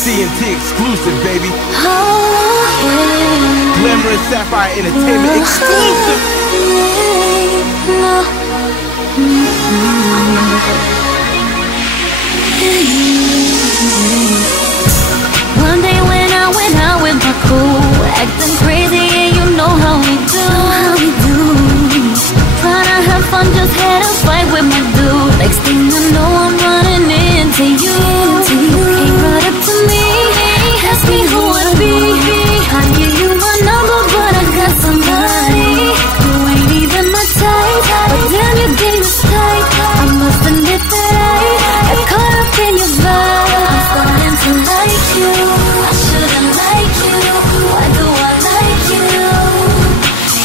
CNT exclusive, baby. Oh, yeah. Glamorous Sapphire Entertainment exclusive. One day when I went out with my crew, acting crazy, and you know how we do. Trying to have fun, just had a fight with my dude. Next thing you know, I'm running into you. Came right up to me, asked me who I'd be. I give you my number, but I got somebody who ain't even my type. But damn, your game is tight. I must admit that I got caught up in your vibe. I'm starting to like you. I shouldn't like you. Why do I like you?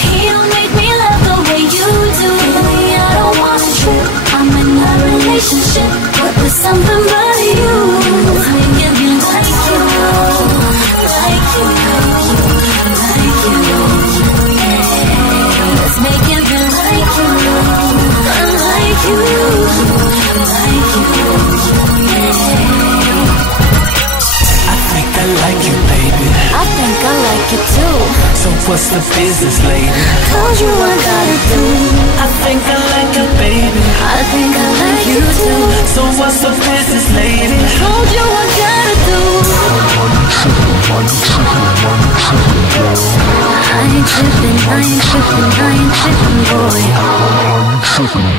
He don't make me love the way you do. Baby, I don't wanna trip. I'm in a relationship, but there's something about you. Let's make it be like you. Like you. Like you. Yeah. Let's make it be like you. Like you. Like you. Yeah. I think I like you, baby. I think I like you too. So what's the business, lady? Told you I gotta do. I think I like you, baby. I think I like you too. So what's the business, lady? Told you I gotta do. I ain't trippin', I ain't trippin', I ain't trippin', boy.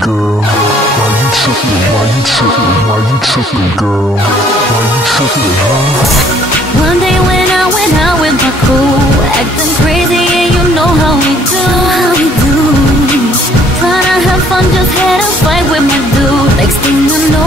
Girl, why you trippin', why you trippin', why you trippin', girl? Why you trippin', huh? One day when I went out with my crew, acting crazy, and you know how we do. Trying to have fun, just had a fight with my dude. Next thing you know,